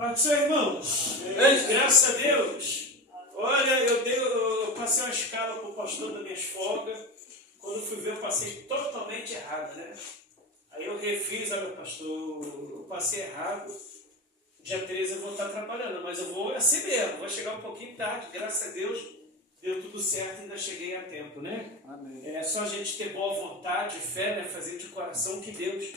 Pai do Senhor, irmãos, graças a Deus. Olha, eu passei uma escala para o pastor das minhas folgas. Quando fui ver, eu passei totalmente errado, né? Aí eu refiz, olha, pastor, eu passei errado. Dia 13 eu vou estar trabalhando, mas eu vou assim mesmo, vou chegar um pouquinho tarde, graças a Deus, deu tudo certo e ainda cheguei a tempo, né? Amém. É só a gente ter boa vontade, fé, né? Fazer de coração que Deus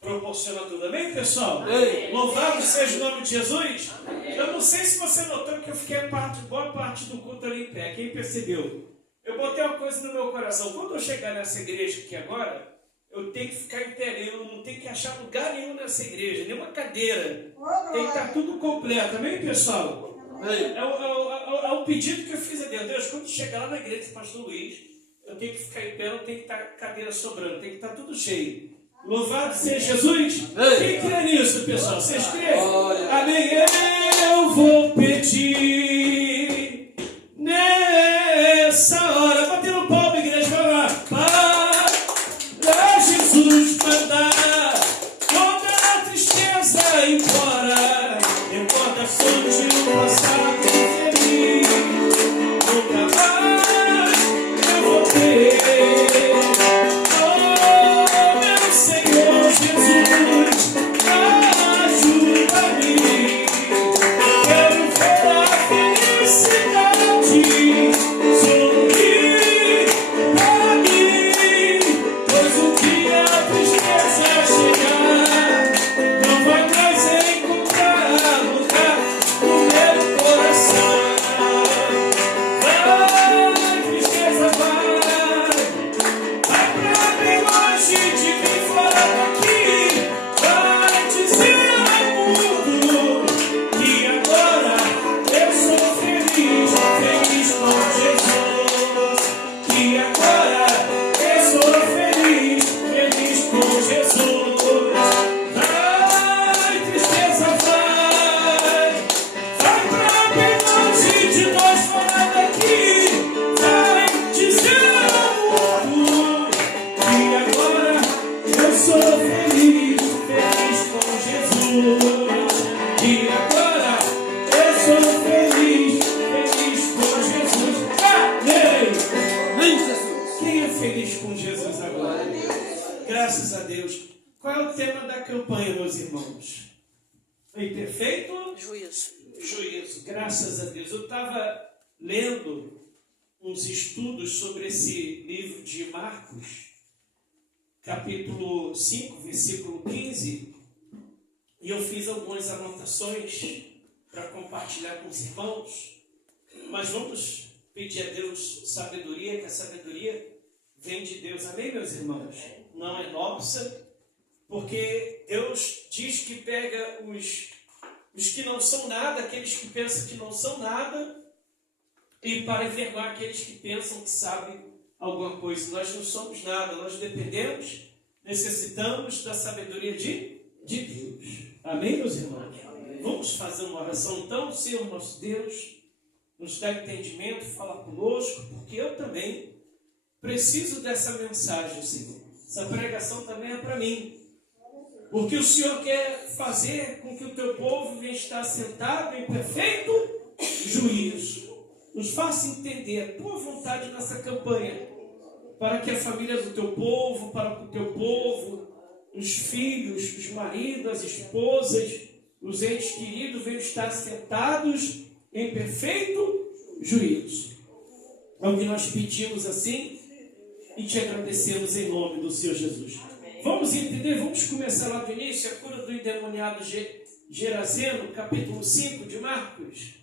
proporciona tudo. Amém, pessoal? Amém. Louvado seja o nome de Jesus. Amém. Eu não sei se você notou que eu fiquei boa parte do culto ali em pé. Quem percebeu? Eu botei uma coisa no meu coração. Quando eu chegar nessa igreja aqui agora, eu tenho que ficar em pé. Eu não tenho que achar lugar nenhum nessa igreja, nenhuma cadeira. Tem que estar tudo completo. Amém, pessoal? Amém. É o pedido que eu fiz a Deus. Deus, quando chegar lá na igreja do pastor Luiz, eu tenho que ficar em pé, não tem que estar cadeira sobrando, tem que estar tudo cheio. Louvado seja Jesus. Amém. Quem crê nisso, pessoal? Vocês creem? Amém. Eu vou pedir nessa hora. Batendo palma, igreja. Vai lá. Para Jesus mandar toda a tristeza embora. Recordações de um passado feliz. Nunca mais eu vou ter. Graças a Deus. Eu estava lendo uns estudos sobre esse livro de Marcos, capítulo 5, versículo 15, e eu fiz algumas anotações para compartilhar com os irmãos, mas vamos pedir a Deus sabedoria, que a sabedoria vem de Deus. Amém, meus irmãos? Não é nossa, porque Deus diz que pega os que não são nada, aqueles que pensam que não são nada, e para envergonhar aqueles que pensam que sabem alguma coisa. Nós não somos nada, nós dependemos, necessitamos da sabedoria de Deus. Amém, meus irmãos? Amém. Vamos fazer uma oração então. Senhor nosso Deus, nos dá entendimento, fala conosco, porque eu também preciso dessa mensagem, Senhor. Essa pregação também é para mim. Porque o Senhor quer fazer com que o teu povo venha estar sentado em perfeito juízo. Nos faça entender a tua vontade nessa campanha, para que a família do teu povo, para que o teu povo, os filhos, os maridos, as esposas, os entes queridos venham estar sentados em perfeito juízo. É o que nós pedimos assim e te agradecemos em nome do Senhor Jesus. Vamos entender, vamos começar lá do início, a cura do endemoniado Gerazeno, capítulo 5 de Marcos.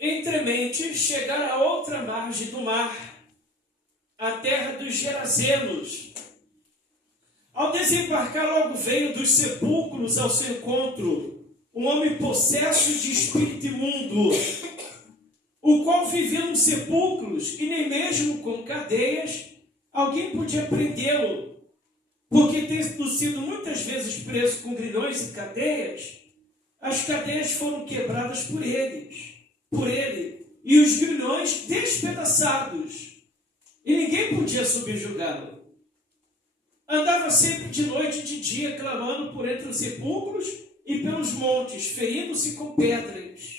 Entremente, chegar à outra margem do mar, a terra dos Gerazenos. Ao desembarcar, logo veio dos sepulcros ao seu encontro um homem possesso de espírito imundo, o qual vivia nos sepulcros, e nem mesmo com cadeias alguém podia prendê-lo, porque tendo sido muitas vezes preso com grilhões e cadeias, as cadeias foram quebradas por ele, e os grilhões despedaçados, e ninguém podia subjugá-lo. Andava sempre de noite e de dia, clamando por entre os sepulcros e pelos montes, ferindo-se com pedras.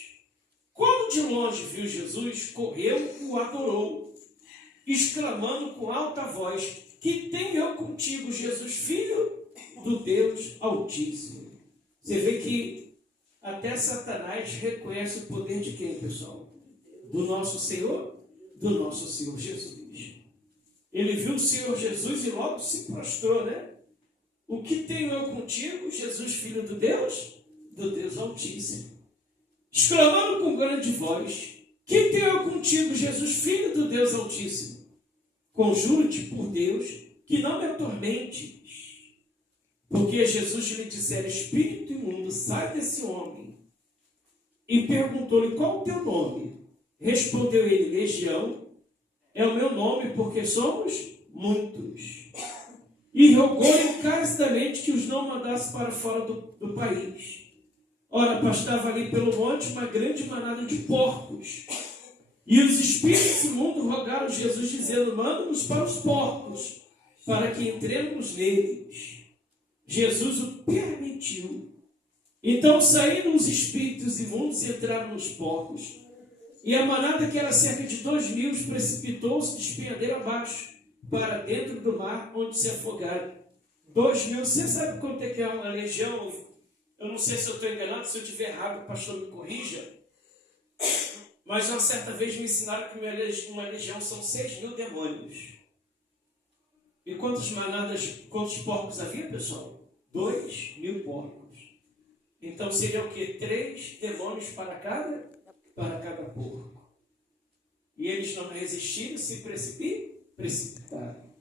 Quando de longe viu Jesus, correu e o adorou, exclamando com alta voz: que tenho eu contigo, Jesus, Filho do Deus Altíssimo. Você vê que até Satanás reconhece o poder de quem, pessoal? Do nosso Senhor Jesus. Ele viu o Senhor Jesus e logo se prostrou, né? O que tenho eu contigo, Jesus, Filho do Deus Altíssimo? Exclamando com grande voz: que tenho eu contigo, Jesus, Filho do Deus Altíssimo? Conjuro-te por Deus que não me atormentes. Porque Jesus lhe dissera: espírito imundo, sai desse homem. E perguntou-lhe: qual o teu nome? Respondeu ele: Legião, é o meu nome, porque somos muitos. E rogou-lhe encarecidamente que os não mandasse para fora do país. Ora, pastava ali pelo monte uma grande manada de porcos. E os espíritos imundos rogaram a Jesus, dizendo: manda-nos para os porcos, para que entremos neles. Jesus o permitiu. Então saíram os espíritos imundos e entraram nos porcos. E a manada, que era cerca de 2.000, precipitou-se de despenhadeiro abaixo, para dentro do mar, onde se afogaram. 2.000, você sabe quanto é que é uma legião? Eu não sei se eu estou enganado, se eu estiver errado, o pastor me corrija. Mas uma certa vez me ensinaram que uma legião são 6.000 demônios. E quantos porcos havia, pessoal? 2.000 porcos. Então seria o quê? 3 demônios para cada porco. E eles não resistiram, se precipitaram.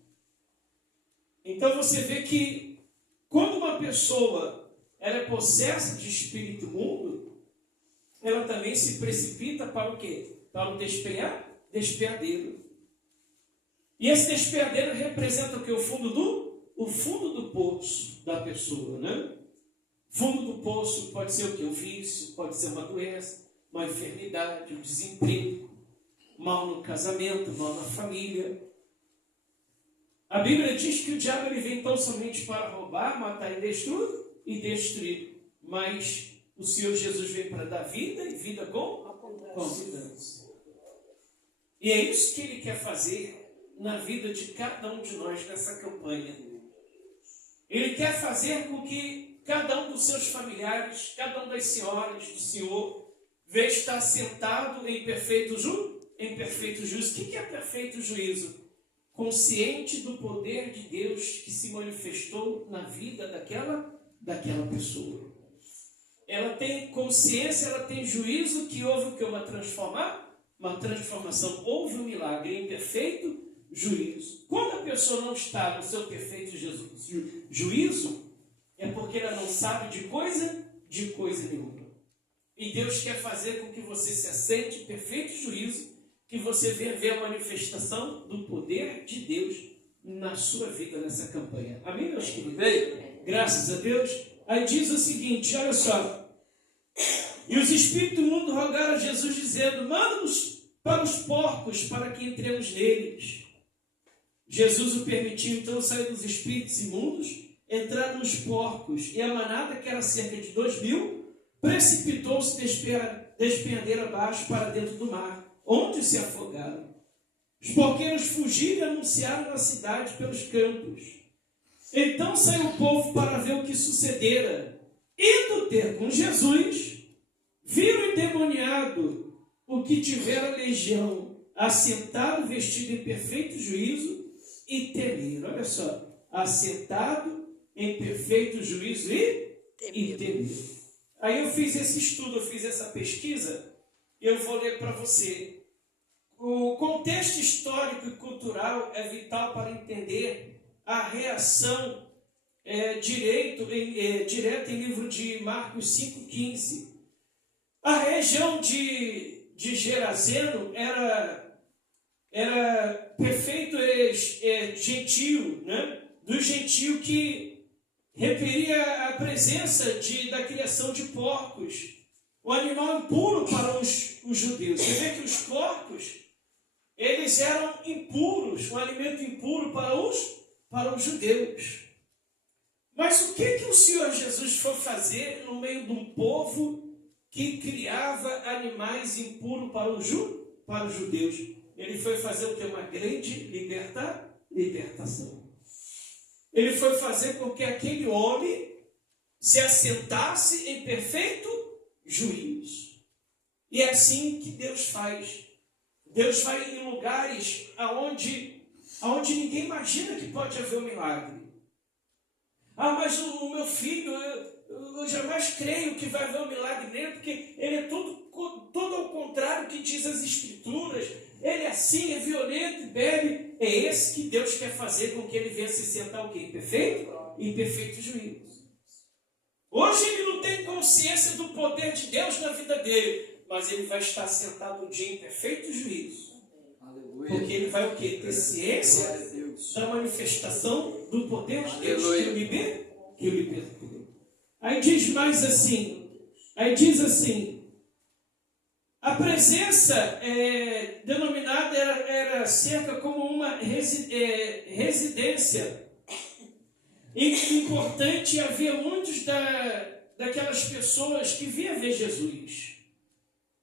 Então você vê que quando uma pessoa ela é possessa de espírito imundo, ela também se precipita para o quê? Para o despenhadeiro. E esse despenhadeiro representa o quê? O fundo do poço da pessoa, né? Fundo do poço pode ser o quê? O vício, pode ser uma doença, uma enfermidade, um desemprego, mal no casamento, mal na família. A Bíblia diz que o diabo ele vem tão somente para roubar, matar e destruir. Mas o Senhor Jesus veio para dar vida e vida com abundância. E é isso que Ele quer fazer na vida de cada um de nós nessa campanha. Ele quer fazer com que cada um dos seus familiares, cada uma das senhoras do Senhor, veja estar sentado em perfeito juízo. O que é perfeito juízo? Consciente do poder de Deus que se manifestou na vida daquela pessoa. Ela tem consciência, ela tem juízo que houve o que? Uma transformação. Houve um milagre em perfeito juízo. Quando a pessoa não está no seu perfeito juízo, é porque ela não sabe de coisa nenhuma. E Deus quer fazer com que você se assente em perfeito juízo, que você venha ver a manifestação do poder de Deus na sua vida nessa campanha. Amém, meus queridos? Graças a Deus. Aí diz o seguinte, olha só. E os espíritos imundos rogaram a Jesus, dizendo: manda-nos para os porcos, para que entremos neles. Jesus o permitiu, então saiu dos espíritos imundos, entraram nos porcos, e a manada, que era cerca de 2.000, precipitou-se despenhadeiro abaixo para dentro do mar, onde se afogaram. Os porqueiros fugiram e anunciaram na cidade pelos campos. Então saiu o povo para ver o que sucedera. Indo ter com Jesus, viram o endemoniado, o que tivera legião, assentado, vestido em perfeito juízo, e temeram. Olha só, assentado em perfeito juízo e temeram. Aí eu fiz esse estudo, eu fiz essa pesquisa, e eu vou ler para você. O contexto histórico e cultural é vital para entender a reação direta em livro de Marcos 5,15. A região de Gerazeno era perfeito gentio, né? Do gentio, que referia a presença da criação de porcos, o animal impuro para os judeus. Você vê que os porcos, eles eram impuros, um alimento impuro para os judeus. Mas o que o Senhor Jesus foi fazer no meio de um povo que criava animais impuros para os judeus? Ele foi fazer o que? Uma grande libertação. Ele foi fazer com que aquele homem se assentasse em perfeito juízo. E é assim que Deus faz. Deus vai em lugares aonde ninguém imagina que pode haver um milagre. Ah, mas o meu filho, eu jamais creio que vai haver um milagre nele, porque ele é todo ao contrário que diz as Escrituras. Ele é assim, é violento, bebe. É esse que Deus quer fazer com que ele venha se sentar o quê? Perfeito? Em perfeito juízo. Hoje ele não tem consciência do poder de Deus na vida dele, mas ele vai estar sentado um dia em perfeito juízo. Aleluia. Porque ele vai o quê? Ter ciência da manifestação do poder de Deus que o libertou. Aí diz mais assim, a presença denominada era cerca como uma residência importante. Havia muitos daquelas pessoas que vinham ver Jesus.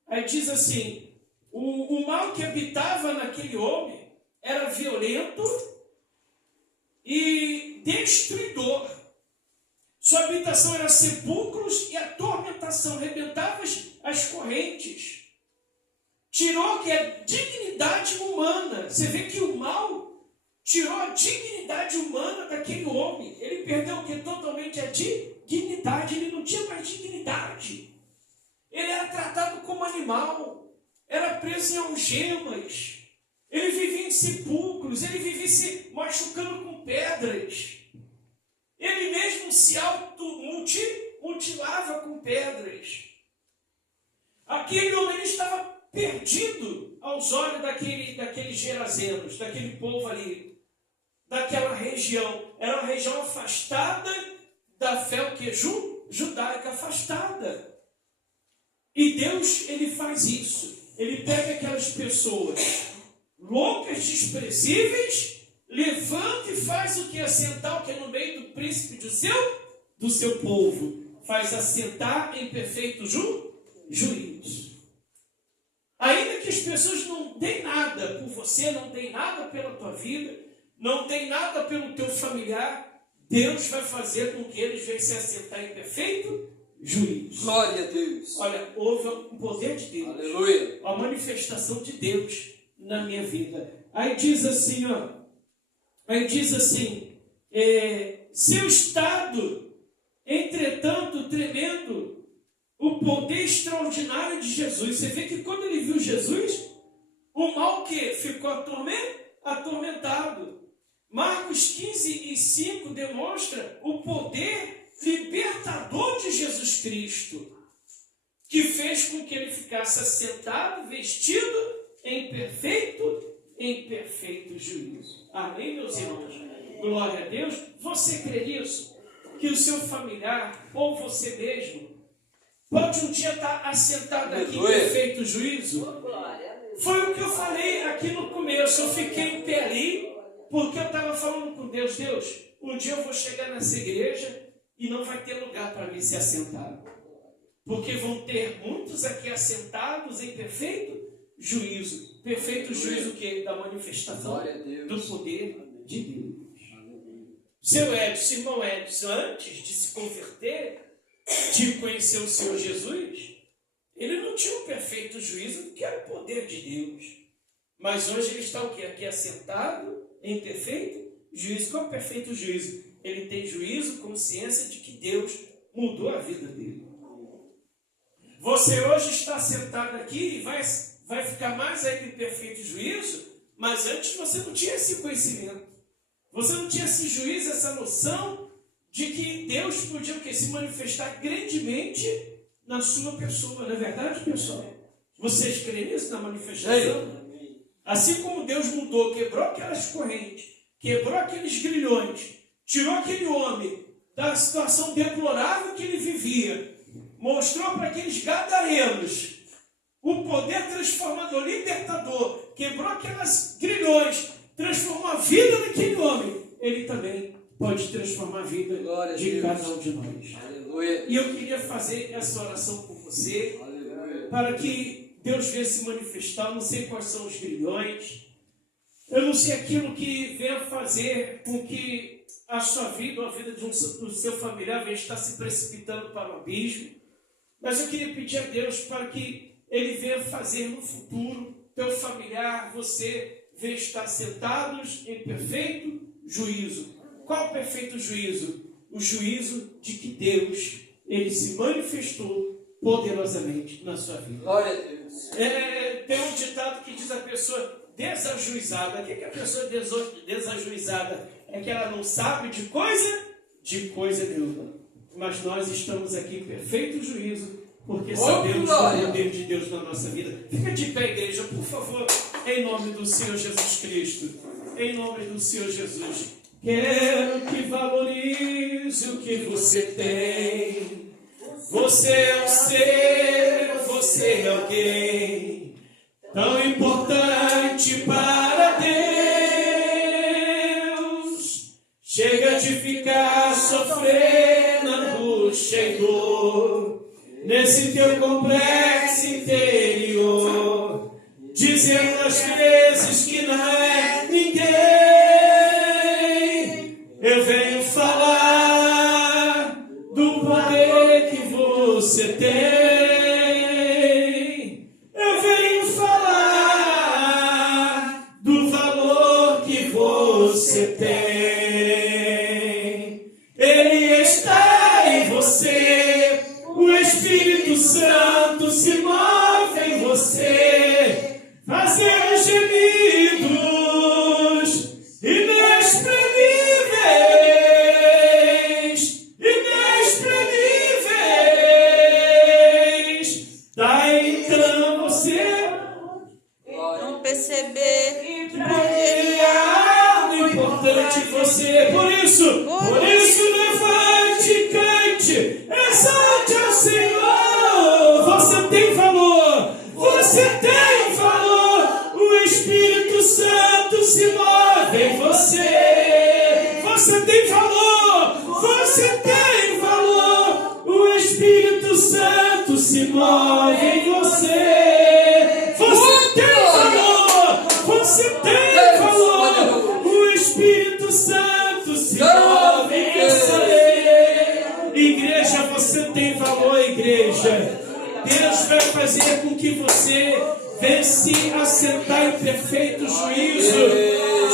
Aí diz assim, o mal que habitava naquele homem era violento e destruidor. Sua habitação era sepulcros e atormentação, rebentava as correntes. Tirou que a dignidade humana. Você vê que o mal tirou a dignidade humana daquele homem. Ele perdeu o que? Totalmente a dignidade. Ele não tinha mais dignidade. Ele era tratado como animal. Era preso em algemas. Ele vivia em sepulcros. Ele vivia se machucando com pedras. Ele mesmo se mutilava com pedras. Aquele homem estava perdido aos olhos daqueles gerazenos, daquele povo ali, daquela região. Era uma região afastada da fé judaica, afastada. E Deus, ele faz isso. Ele pega aquelas pessoas loucas, desprezíveis, levanta e faz o que? Assentar o que? No meio do príncipe do seu povo. Faz assentar em perfeito juízo. Ainda que as pessoas não deem nada por você, não deem nada pela tua vida, não deem nada pelo teu familiar, Deus vai fazer com que eles venham se assentar em perfeito juízo. Glória a Deus. Olha, houve o poder de Deus. Aleluia. A manifestação de Deus na minha vida. Aí diz assim, seu estado, entretanto, tremendo, o poder extraordinário de Jesus. Você vê que quando ele viu Jesus, o mal que ficou atormentado. Marcos 15:5 demonstra o poder libertador de Jesus Cristo, que fez com que ele ficasse assentado, vestido em perfeito juízo. Amém, meus irmãos? Glória a Deus. Você crê nisso? Que o seu familiar, ou você mesmo, pode um dia estar assentado aqui em perfeito juízo? Foi o que eu falei aqui no começo. Eu fiquei em pé ali, porque eu estava falando com Deus. Deus, um dia eu vou chegar nessa igreja e não vai ter lugar para mim se assentar. Porque vão ter muitos aqui assentados em perfeito juízo. Perfeito juízo o quê? Da manifestação do poder de Deus. Seu Edson, irmão Edson, antes de se converter, de conhecer o Senhor Jesus, ele não tinha um perfeito juízo, que era o poder de Deus. Mas hoje ele está o quê? Aqui assentado em perfeito juízo. Qual é o perfeito juízo? Ele tem juízo, consciência de que Deus mudou a vida dele. Você hoje está sentado aqui e vai ficar mais aí em perfeito juízo, mas antes você não tinha esse conhecimento. Você não tinha esse juízo, essa noção de que Deus podia o quê? Se manifestar grandemente na sua pessoa. Não é verdade, pessoal? Vocês creem nisso, na manifestação? Assim como Deus mudou, quebrou aquelas correntes, quebrou aqueles grilhões, tirou aquele homem da situação deplorável que ele vivia, mostrou para aqueles gadarenos o poder transformador, libertador, quebrou aquelas grilhões, transformou a vida daquele homem. Ele também pode transformar a vida de cada um de nós. Aleluia. E eu queria fazer essa oração por você, Aleluia. para que Deus venha se manifestar. Eu não sei quais são os grilhões, eu não sei aquilo que venha fazer com que a sua vida ou a vida do seu familiar venha estar se precipitando para o abismo, mas eu queria pedir a Deus para que Ele venha fazer no futuro, teu familiar, você venha estar sentados em perfeito juízo. Qual perfeito juízo? O juízo de que Deus, Ele se manifestou poderosamente na sua vida. Glória a Deus. Tem um ditado que diz a pessoa desajuizada. O que é a pessoa desajuizada? É que ela não sabe de coisa nenhuma. Mas nós estamos aqui em perfeito juízo, porque sabemos do poder de Deus na nossa vida. Fica de pé, igreja, por favor, em nome do Senhor Jesus Cristo. Em nome do Senhor Jesus. Quero que valorize o que você tem. Você é um ser, você é alguém tão importante para Deus. Chega de ficar sofrendo angústia e dor nesse teu complexo interior, dizendo às vezes que não é ninguém. Eu venho falar do poder que você tem. Eu venho falar do valor que você tem. Ele está em você. O Espírito Santo se move em você, fazendo gemidos inexprimíveis, inexprimíveis. Daí então você não perceber que ele é algo importante em você. Por isso levante e cante, exalte ao Senhor. Você tem valor, você tem valor. O Espírito Santo se move em você. Você tem valor, você tem valor. O Espírito Santo se move em você. Você tem valor, você tem valor. O Espírito Santo se move em você. Igreja, você tem valor, igreja. Deus vai fazer com que você venha se assentar em perfeito juízo.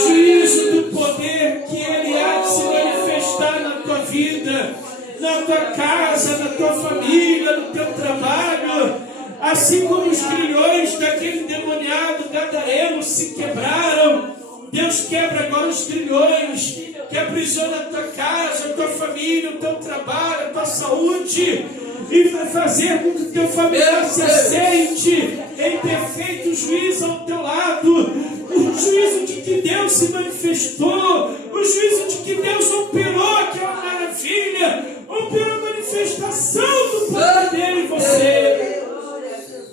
Juízo do poder que Ele há de se manifestar na tua vida, na tua casa, na tua família, no teu trabalho. Assim como os grilhões daquele endemoniado gadareno se quebraram, Deus quebra agora os grilhões que aprisiona a tua casa, a tua família, o teu trabalho, a tua saúde, e vai fazer com que o teu familiar se assente em perfeito juízo ao teu lado. O juízo de que Deus se manifestou, o juízo de que Deus operou aquela maravilha, operou a manifestação do poder dele em você.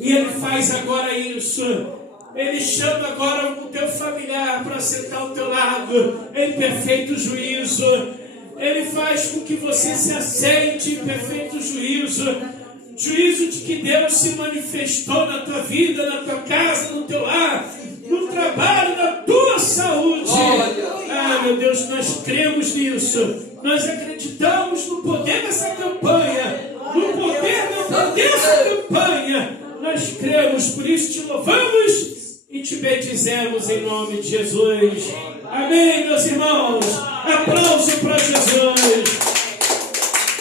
E Ele faz agora isso. Ele chama agora o teu familiar para sentar ao teu lado em perfeito juízo. Ele faz com que você se assente em perfeito juízo. Juízo de que Deus se manifestou na tua vida, na tua casa, no teu lar, no trabalho, na tua saúde. Ah, meu Deus, nós cremos nisso. Nós acreditamos no poder dessa campanha, no poder dessa campanha. Nós cremos, por isso te louvamos e te bendizemos em nome de Jesus. Amém, meus irmãos. Aplauso para Jesus.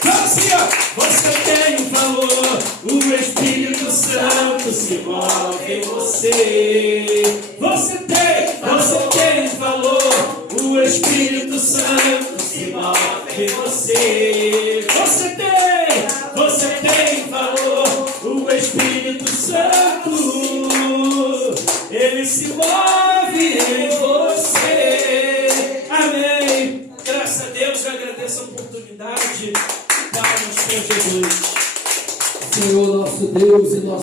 Assim, ó, você tem valor, o Espírito Santo se move em você. Você tem valor, o Espírito Santo se move em você. Você tem valor, o Espírito Santo, Ele se move em você. Amém. Graças a Deus, eu agradeço a oportunidade. Palmas para Jesus. Senhor, nosso Deus e nosso